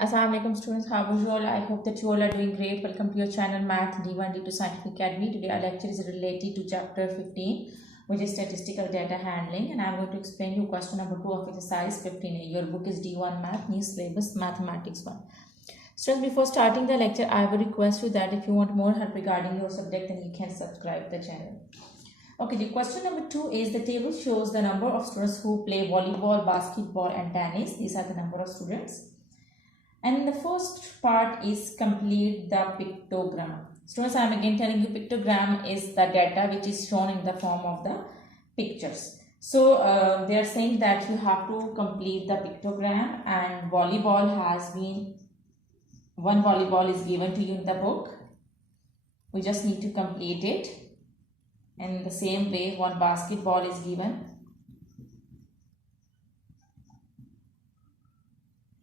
Assalamu alaikum students, how are you all? I hope that you all are doing great. Welcome to your channel Math D1 D2 Scientific Academy. Today our lecture is related to chapter 15, which is statistical data handling, and I am going to explain you question number 2 of exercise 15A. Your book is D1 Math, new syllabus Mathematics 1. Students, before starting the lecture, I will request you that if you want more help regarding your subject, then you can subscribe the channel. Okay, the question number 2 is the table shows the number of students who play volleyball, basketball and tennis. These are the number of students. And the first part is complete the pictogram. Students, I am again telling you pictogram is the data which is shown in the form of the pictures. So they are saying that you have to complete the pictogram, and volleyball has been, one volleyball is given to you in the book. We just need to complete it. And in the same way, one basketball is given.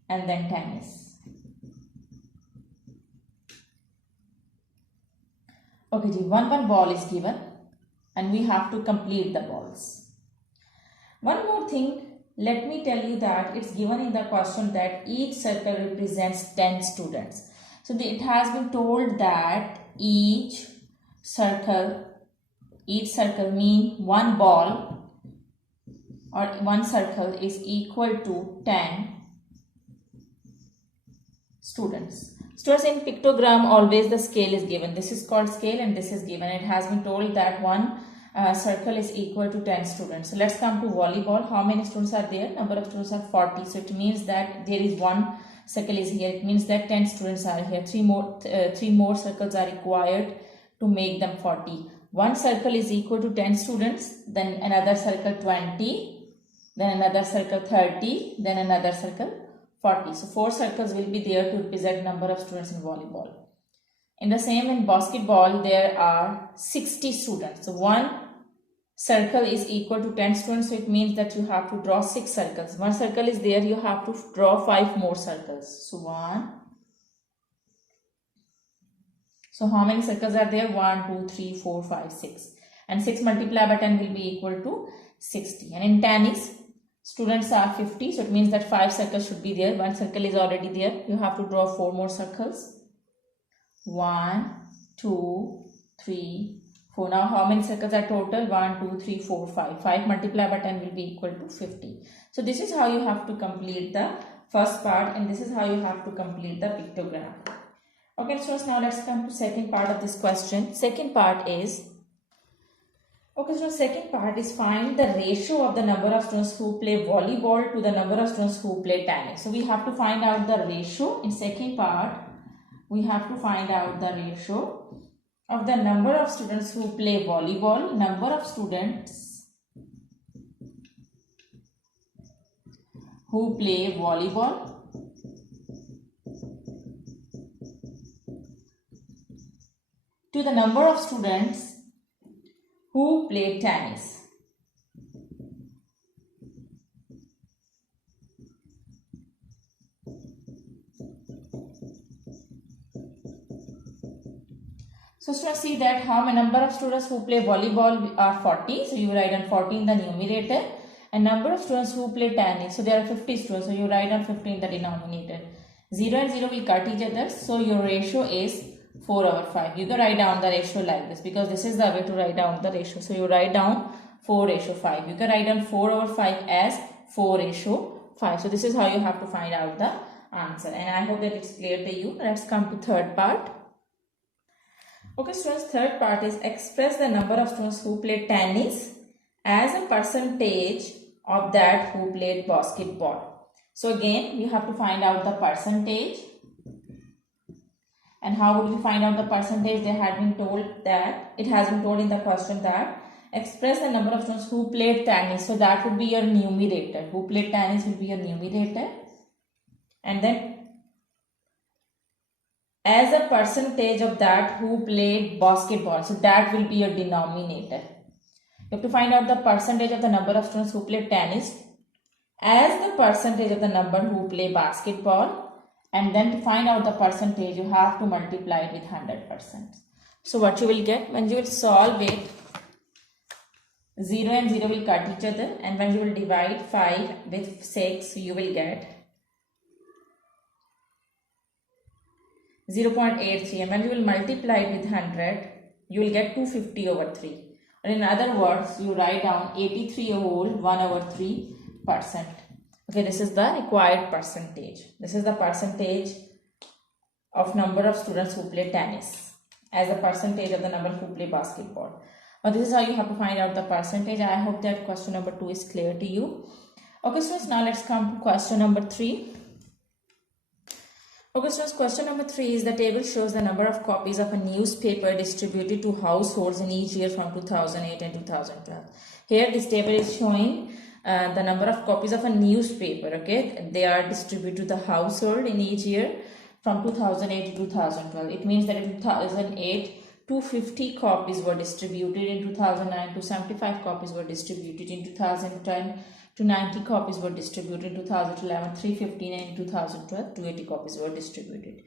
And then tennis. Okay, one ball is given and we have to complete the balls. One more thing, let me tell you that it's given in the question that each circle represents 10 students. So it has been told that each circle means one ball or one circle is equal to 10 students. Students, in pictogram always the scale is given. This is called scale and this is given. It has been told that one circle is equal to 10 students. So let's come to volleyball. How many students are there? Number of students are 40. So it means that there is one circle is here. It means that 10 students are here. Three more circles are required to make them 40. One circle is equal to 10 students, then another circle 20, then another circle 30, then another circle 40. So 4 circles will be there to represent number of students in volleyball. In the same, in basketball there are 60 students. So one circle is equal to 10 students. So it means that you have to draw 6 circles. One circle is there, you have to draw 5 more circles. So so how many circles are there? 1, 2, 3, 4, 5, 6. And 6 multiplied by 10 will be equal to 60. And in tennis, students are 50, so it means that 5 circles should be there. One circle is already there. You have to draw 4 more circles. 1, 2, 3, 4. Now how many circles are total? 1, 2, 3, 4, 5. 5 multiplied by 10 will be equal to 50. So this is how you have to complete the first part, and this is how you have to complete the pictogram. Okay, so now let's come to second part of this question. Second part is, okay, so second part is find the ratio of the number of students who play volleyball to the number of students who play tennis. So we have to find out the ratio. In second part, we have to find out the ratio of the number of students who play volleyball, number of students who play volleyball to the number of students who play tennis. So students, see that how many number of students who play volleyball are 40. So you write on 40 in the numerator, and number of students who play tennis. So there are 50 students. So you write on 50 in the denominator. 0 and 0 will cut each other. So your ratio is 4/5. You can write down the ratio like this because this is the way to write down the ratio. So you write down 4/5. You can write down 4/5 as 4/5. So this is how you have to find out the answer. And I hope that it's clear to you. Let's come to third part. Okay, students, third part is express the number of students who play tennis as a percentage of that who played basketball. So again, you have to find out the percentage. And how would we find out the percentage? They had been told that, it has been told in the question that express the number of students who played tennis. So that would be your numerator. Who played tennis will be your numerator. And then as a percentage of that who played basketball. So that will be your denominator. You have to find out the percentage of the number of students who played tennis as the percentage of the number who play basketball. And then to find out the percentage, you have to multiply it with 100%. So what you will get when you will solve it, 0 and 0 will cut each other, and when you will divide 5 with 6, you will get 0.83 ml, you will multiply it with 100, you will get 250 over 3. Or in other words, you write down 83 whole 1 over 3%. Okay, this is the required percentage. This is the percentage of number of students who play tennis as a percentage of the number who play basketball. Now this is how you have to find out the percentage. I hope that question number 2 is clear to you. Okay students, now let's come to question number 3. Okay students, question number 3 is the table shows the number of copies of a newspaper distributed to households in each year from 2008 and 2012. Here this table is showing the number of copies of a newspaper. Okay, they are distributed to the household in each year from 2008 to 2012. It means that in 2008, 250 copies were distributed. In 2009, 275 copies were distributed. In 2010, 290 copies were distributed. In 2011, 315, and in 2012, 280 copies were distributed.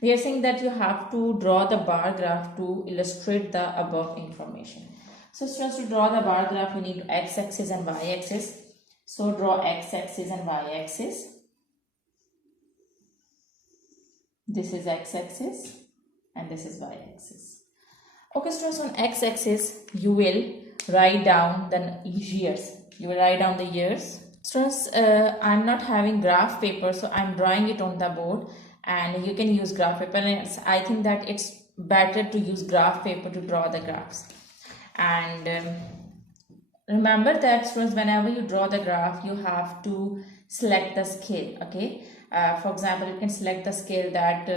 They are saying that you have to draw the bar graph to illustrate the above information. So students, to draw the bar graph, we need x-axis and y-axis. So draw x-axis and y-axis. This is x-axis and this is y-axis. Okay students, on x-axis you will write down the years. You will write down the years. Students, I'm not having graph paper, so I'm drawing it on the board, and you can use graph paper, and I think that it's better to use graph paper to draw the graphs. And remember that students, whenever you draw the graph, you have to select the scale. Okay, for example, you can select the scale that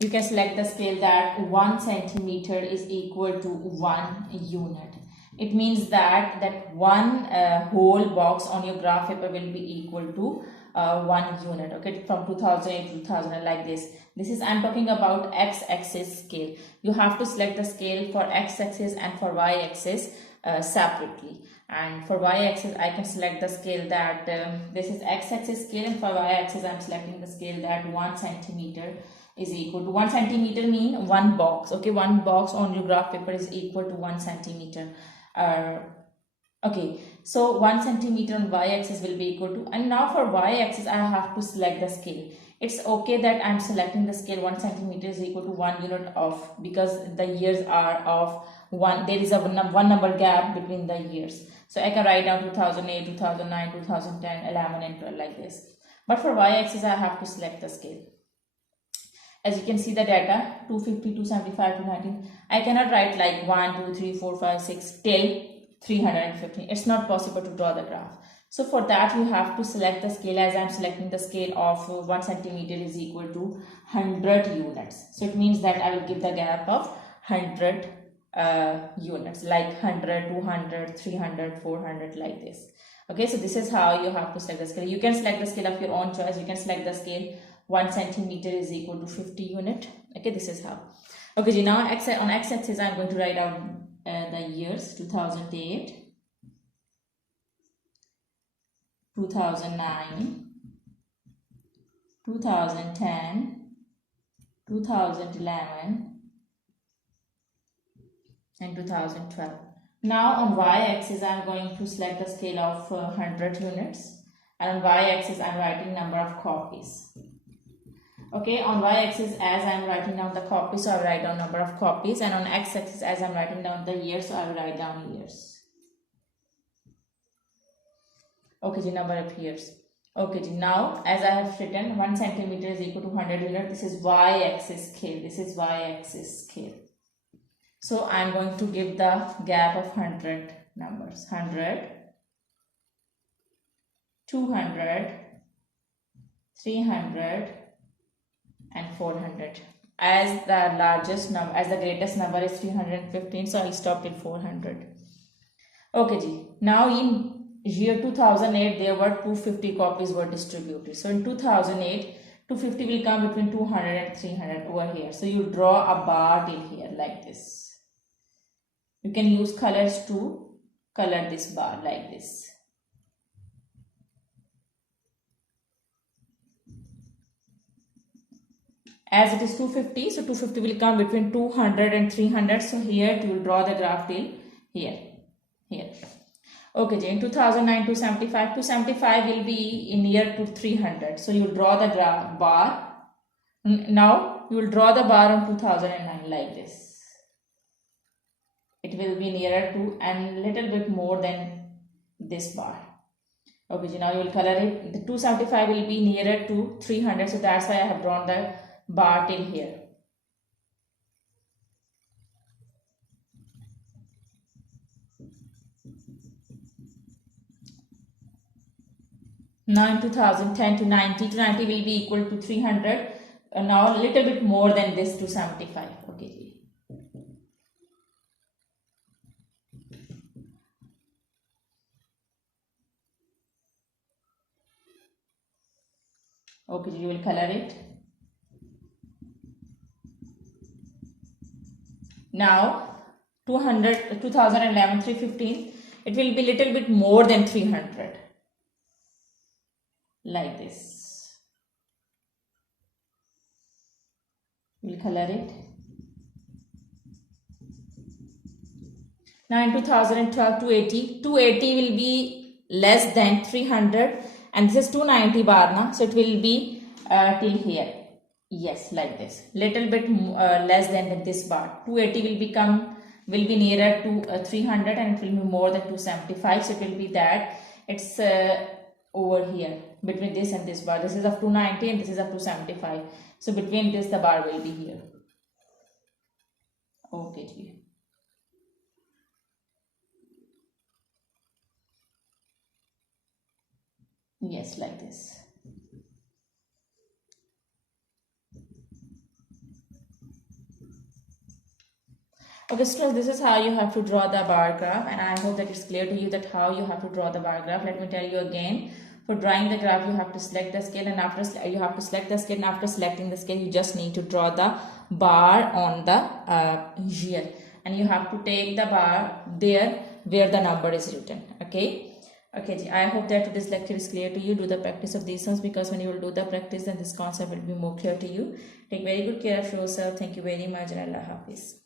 you can select the scale that 1 centimeter is equal to 1 unit. It means that one whole box on your graph paper will be equal to 1 unit. Okay, from 2008 to 2000, like this. This is, I'm talking about x-axis scale. You have to select the scale for x-axis and for y-axis separately. And for y-axis, I can select the scale that this is x-axis scale, and for y-axis, I'm selecting the scale that 1 centimeter is equal to 1 centimeter mean one box. Okay, one box on your graph paper is equal to 1 centimeter. Okay, so 1 centimeter on y-axis will be equal to, and now for y-axis I have to select the scale. It's okay that I'm selecting the scale 1 centimeter is equal to 1 unit of, because the years are of 1, there is a one number gap between the years. So I can write down 2008, 2009, 2010, 11 and 12 like this. But for y-axis I have to select the scale. As you can see the data 250, 275, 219. I cannot write like 1, 2, 3, 4, 5, 6 till 315. It's not possible to draw the graph. So for that you have to select the scale, as I am selecting the scale of 1 centimeter is equal to 100 units. So it means that I will give the gap of 100 units, like 100, 200, 300, 400 like this. Okay, so this is how you have to select the scale. You can select the scale of your own choice. You can select the scale 1 centimeter is equal to 50 unit. Okay, this is how. Okay, now on x-axis I'm going to write down the years 2008, 2009, 2010, 2011 and 2012. Now on y-axis I'm going to select the scale of 100 units, and on y-axis I'm writing number of copies. Okay, on y-axis as I am writing down the copies, so I will write down number of copies, and on x-axis as I am writing down the years, so I will write down years. Okay, the number of years. Okay, now as I have written 1 centimeter is equal to 100 units. This is y-axis scale. This is y-axis scale. So I am going to give the gap of 100 numbers. 100, 200, 300 and 400. As the largest number, as the greatest number is 315, so I'll stop till 400. Okay ji. Now in year 2008 there were 250 copies were distributed. So in 2008 250 will come between 200 and 300 over here. So you draw a bar till here like this. You can use colors to color this bar like this. As it is 250, so 250 will come between 200 and 300. So here you will draw the graph till here. Okay, in 2009, 275. 275 will be in near to 300. So you will draw the bar. Now you will draw the bar on 2009 like this. It will be nearer to and little bit more than this bar. Okay, now you will color it. The 275 will be nearer to 300. So that's why I have drawn the bar till here. Now in 2010 to 90 will be equal to 300. Now a little bit more than this 275. Okay. Okay, you will color it. Now 2011 315, it will be little bit more than 300 like this. We'll color it. Now in 2012 280 will be less than 300 and this is 290 bar now, so it will be till here. Yes, like this, little bit less than this bar. 280 will be nearer to 300 and it will be more than 275, so it will be that it's over here between this and this bar. This is of 290 and this is of 275, so between this the bar will be here. Okay. Yes, like this. Okay, so this is how you have to draw the bar graph, and I hope that it's clear to you that how you have to draw the bar graph. Let me tell you again. For drawing the graph, you have to select the scale, and after selecting the scale, you just need to draw the bar on the here, and you have to take the bar there where the number is written. Okay, I hope that this lecture is clear to you. Do the practice of these ones, because when you will do the practice, then this concept will be more clear to you. Take very good care of yourself. Thank you very much, and Allah Hafiz.